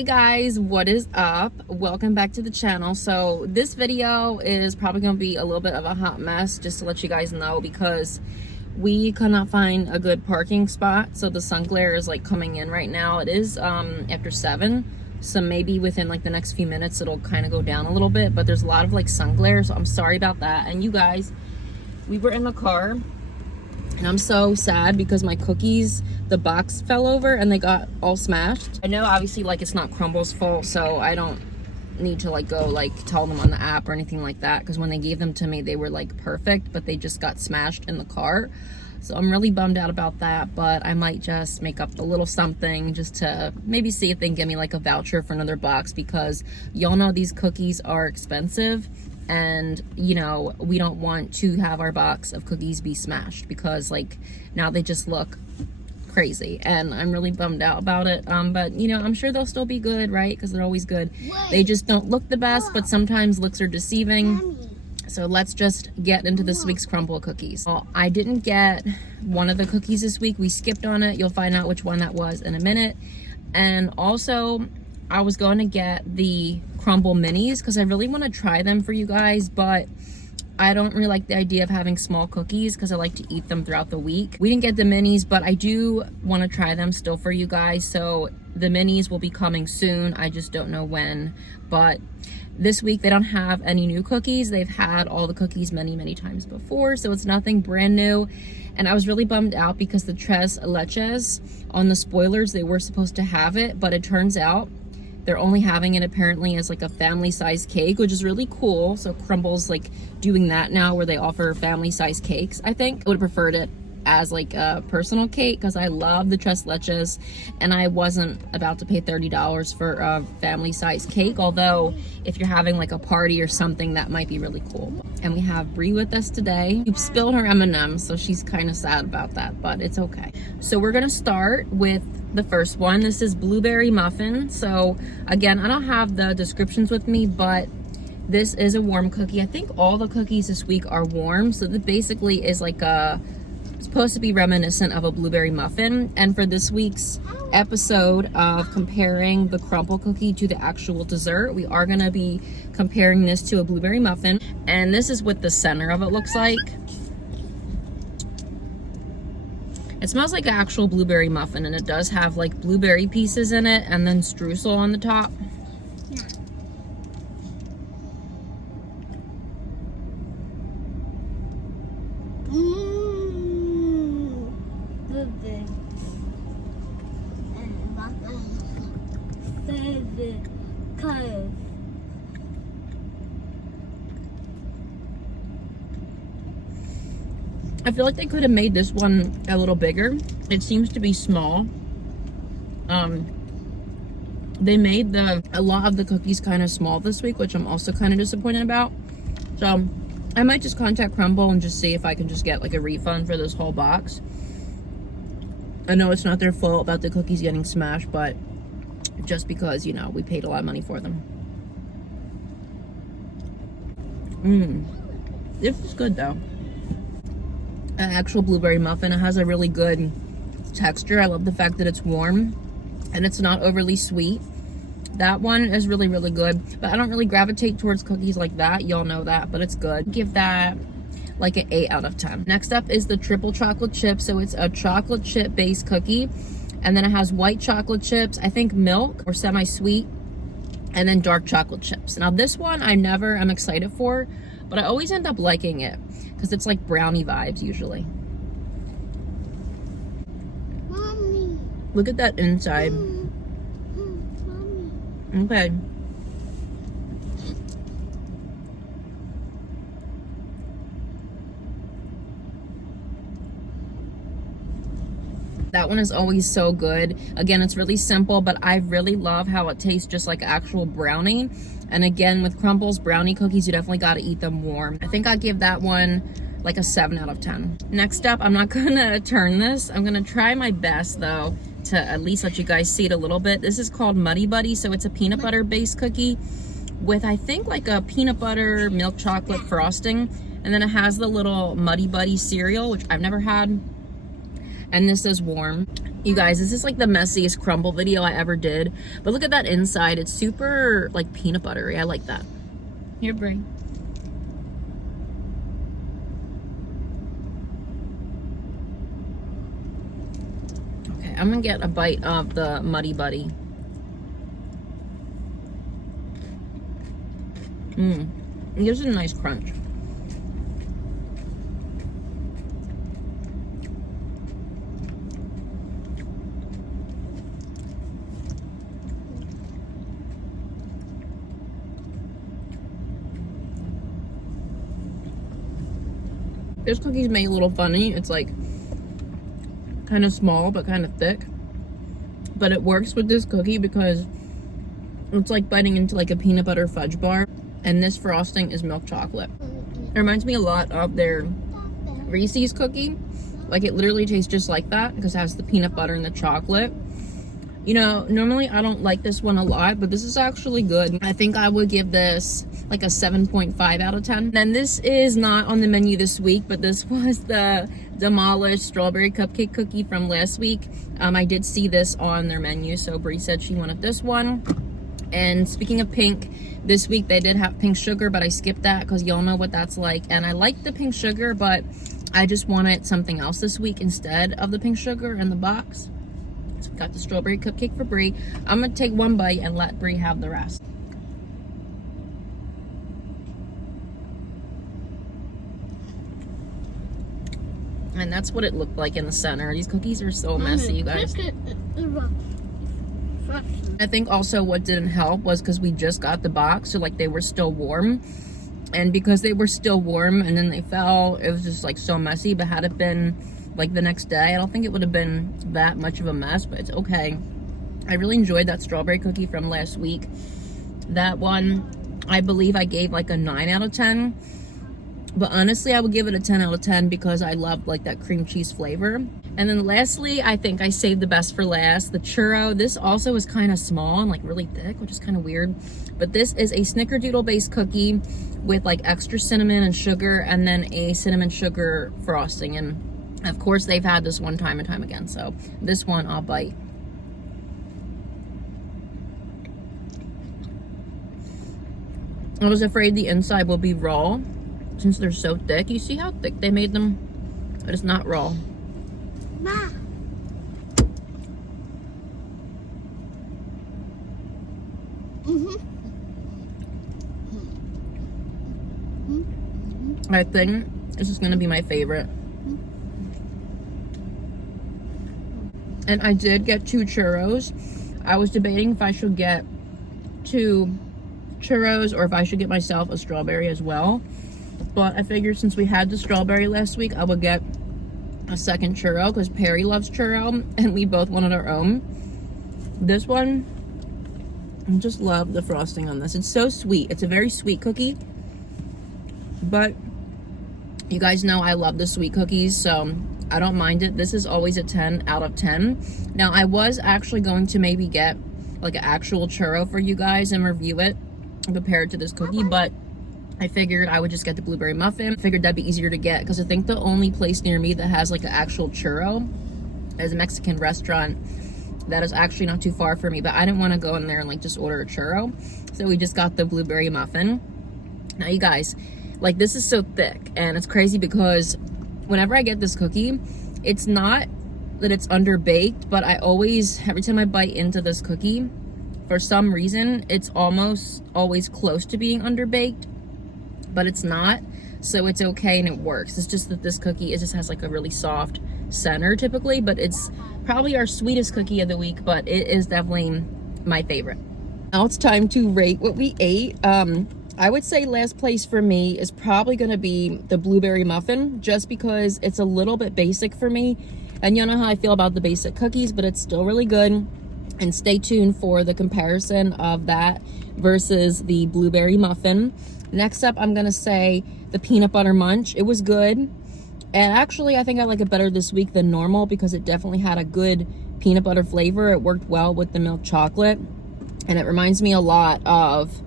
Hey guys, what is up? Welcome back to the channel. So this video is probably going to be a little bit of a hot mess, just to let you guys know, because we could not find a good parking spot. So the sun glare is like coming in right now. It is after 7, so maybe within like the next few minutes it'll kind of go down a little bit, but there's a lot of like sun glare, so I'm sorry about that. And you guys, we were in the car and I'm so sad because my cookies, the box fell over and they got all smashed. I know obviously like it's not Crumbl's fault, so I don't need to like go like tell them on the app or anything like that, because when they gave them to me they were like perfect, but they just got smashed in the car. So I'm really bummed out about that, but I might just make up a little something just to maybe see if they can give me like a voucher for another box, because y'all know these cookies are expensive. And you know, we don't want to have our box of cookies be smashed, because like now they just look crazy and I'm really bummed out about it. But you know, I'm sure they'll still be good, right? Because they're always good. They just don't look the best, but sometimes looks are deceiving. So let's just get into this week's Crumbl cookies. Well, I didn't get one of the cookies this week. We skipped on it. You'll find out which one that was in a minute. And also I was going to get the Crumbl minis because I really want to try them for you guys, but I don't really like the idea of having small cookies because I like to eat them throughout the week. We didn't get the minis, but I do want to try them still for you guys. So the minis will be coming soon. I just don't know when, but this week they don't have any new cookies. They've had all the cookies many times before, so it's nothing brand new. And I was really bummed out because the tres leches on the spoilers, they were supposed to have it, but it turns out they're only having it apparently as like a family size cake, which is really cool. So Crumbl's like doing that now where they offer family size cakes. I think I would have preferred it as like a personal cake because I love the tres leches and I wasn't about to pay $30 for a family size cake. Although if you're having like a party or something, that might be really cool. And we have Bree with us today. She spilled her M&Ms, so she's kind of sad about that, but it's okay. So we're gonna start with the first one. This is blueberry muffin. So again, I don't have the descriptions with me, but this is a warm cookie. I think all the cookies this week are warm. So that basically is like a, supposed to be reminiscent of a blueberry muffin. And for this week's episode of comparing the Crumbl cookie to the actual dessert, we are gonna be comparing this to a blueberry muffin. And this is what the center of it looks like. It smells like an actual blueberry muffin, and it does have like blueberry pieces in it and then streusel on the top. Yeah. I feel like they could have made this one a little bigger. It seems to be small. They made a lot of the cookies kind of small this week, which I'm also kind of disappointed about. So I might just contact Crumbl and just see if I can just get like a refund for this whole box. I know it's not their fault about the cookies getting smashed, but just because, you know, we paid a lot of money for them. This is good though. An actual blueberry muffin. It has a really good texture. I love the fact that it's warm and it's not overly sweet. That one is really good, but I don't really gravitate towards cookies like that. Y'all know that, but it's good. Give that like an 8 out of 10. Next up is the triple chocolate chip. So it's a chocolate chip based cookie, and then it has white chocolate chips, I think milk or semi-sweet, and then dark chocolate chips. Now this one I never am excited for, but I always end up liking it because it's like brownie vibes usually. Mommy. Look at that inside. Mommy. Okay. That one is always so good. Again, it's really simple, but I really love how it tastes just like actual brownie. And again, with Crumbl's brownie cookies, you definitely got to eat them warm. I think I'll give that one like a 7 out of 10. Next up, I'm not gonna turn this. I'm gonna try my best though to at least let you guys see it a little bit. This is called Muddy Buddy. So it's a peanut butter based cookie with I think like a peanut butter milk chocolate frosting. And then it has the little Muddy Buddy cereal, which I've never had. And this is warm. You guys, this is like the messiest Crumbl video I ever did. But look at that inside. It's super like peanut buttery. I like that. Here, Brie. Okay, I'm gonna get a bite of the Muddy Buddy. It gives it a nice crunch. This cookie's made a little funny. It's like kind of small but kind of thick. But it works with this cookie because it's like biting into like a peanut butter fudge bar. And this frosting is milk chocolate. It reminds me a lot of their Reese's cookie. Like it literally tastes just like that because it has the peanut butter and the chocolate. You know, normally I don't like this one a lot, but this is actually good. I think I would give this like a 7.5 out of 10. And this is not on the menu this week, but this was the demolished strawberry cupcake cookie from last week. I did see this on their menu, so Brie said she wanted this one. And speaking of pink, this week they did have pink sugar, but I skipped that because y'all know what that's like. And I like the pink sugar, but I just wanted something else this week instead of the pink sugar in the box. So we got the strawberry cupcake for Brie. I'm gonna take one bite and let Brie have the rest. And that's what it looked like in the center. These cookies are so messy, you guys. I think also what didn't help was because we just got the box, so like they were still warm. And because they were still warm and then they fell, it was just like so messy. But had it been like the next day, I don't think it would have been that much of a mess, but it's okay. I really enjoyed that strawberry cookie from last week. That one, I believe I gave like a 9 out of 10. But honestly, I would give it a 10 out of 10 because I love like that cream cheese flavor. And then lastly, I think I saved the best for last, the churro. This also is kind of small and like really thick, which is kind of weird. But this is a snickerdoodle based cookie with like extra cinnamon and sugar and then a cinnamon sugar frosting. And of course, they've had this one time and time again. So this one I'll bite. I was afraid the inside will be raw since they're so thick. You see how thick they made them? But it's not raw. Ma. I think this is gonna be my favorite. And I did get 2 churros. I was debating if I should get 2 churros or if I should get myself a strawberry as well. But I figured since we had the strawberry last week, I would get a second churro because Perry loves churro and we both wanted our own. This one, I just love the frosting on this. It's so sweet. It's a very sweet cookie. But you guys know I love the sweet cookies, so I don't mind it. This is always a 10 out of 10. Now, I was actually going to maybe get like an actual churro for you guys and review it and compare it to this cookie, but I figured I would just get the blueberry muffin. Figured that'd be easier to get because I think the only place near me that has like an actual churro is a Mexican restaurant that is actually not too far from me, but I didn't want to go in there and like just order a churro. So we just got the blueberry muffin. Now you guys, like this is so thick and it's crazy because whenever I get this cookie, it's not that it's underbaked, but I always, every time I bite into this cookie, for some reason, it's almost always close to being underbaked. But it's not, so it's okay and it works. It's just that this cookie, it just has like a really soft center typically, but it's probably our sweetest cookie of the week, but it is definitely my favorite. Now it's time to rate what we ate. I would say last place for me is probably gonna be the blueberry muffin, just because it's a little bit basic for me. And you know how I feel about the basic cookies, but it's still really good. And stay tuned for the comparison of that versus the blueberry muffin. Next up, I'm gonna say the peanut butter munch. It was good. And actually, I think I like it better this week than normal because it definitely had a good peanut butter flavor. It worked well with the milk chocolate. And it reminds me a lot of,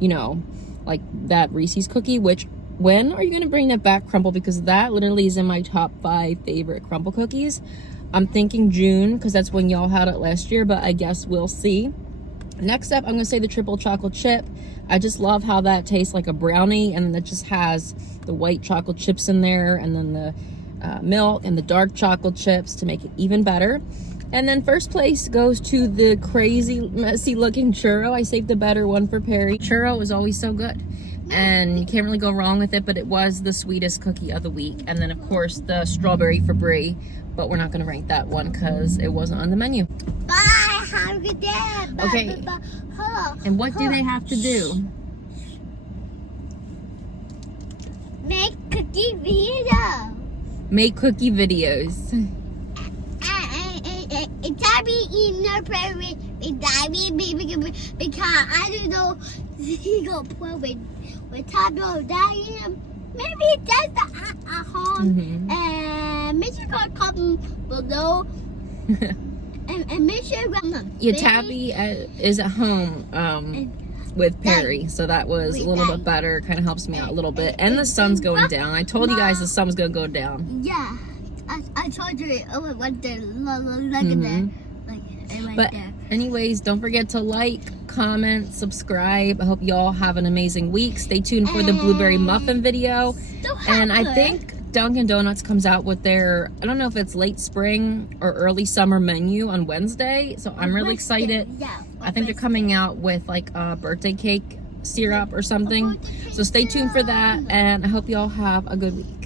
you know, like that Reese's cookie, which, when are you gonna bring that back, Crumbl? Because that literally is in my top 5 favorite Crumbl cookies. I'm thinking June because that's when y'all had it last year, but I guess we'll see. Next up, I'm gonna say the triple chocolate chip. I just love how that tastes like a brownie, and then it just has the white chocolate chips in there, and then the milk and the dark chocolate chips to make it even better. And then first place goes to the crazy messy looking churro. I saved the better one for Perry. Churro is always so good, and you can't really go wrong with it, but it was the sweetest cookie of the week. And then of course the strawberry for Brie, but we're not gonna rank that one because it wasn't on the menu. Bye. Have a good day. Bye, Okay. bye, bye. Hello. And what do they have to do? Make cookie video. Make cookie videos. It's in the prairie. Because I don't know he gonna play with Tommy or Daddy. Maybe that's at home. And make sure to comment below. and make sure Yeah, Tabby is at home with Perry, so that was a little bit better. Kind of helps me out a little bit. And the sun's going down. I told you guys the sun's gonna go down. Yeah, I told you it went there. Look at that. Like it went But there. anyways, don't forget to like, comment, subscribe. I hope y'all have an amazing week. Stay tuned for the blueberry muffin video. And I think Dunkin' Donuts comes out with their, I don't know if it's late spring or early summer menu on Wednesday. So I'm really excited. Yeah, I think they're coming out with like a birthday cake syrup or something. So stay tuned for that. And I hope y'all have a good week.